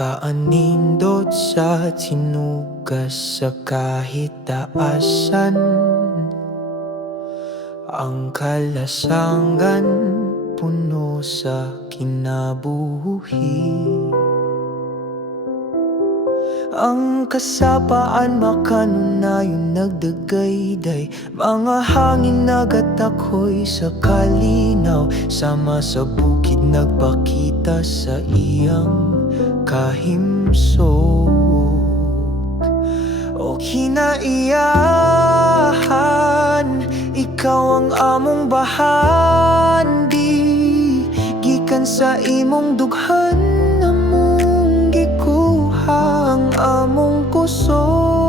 Kaanindot sa tinugas sa kahit taasan, ang kalasangan puno sa kinabuhi. Ang kasapaan makanunayon nagdagayday, mga hangin nagatakoy sa kalinaw, sama sa bukid nagpakita sa iyang kahimsog. O kinaiyahan, ikaw ang among bahandi, gikan sa imong dughan among gikuha ang among kusog.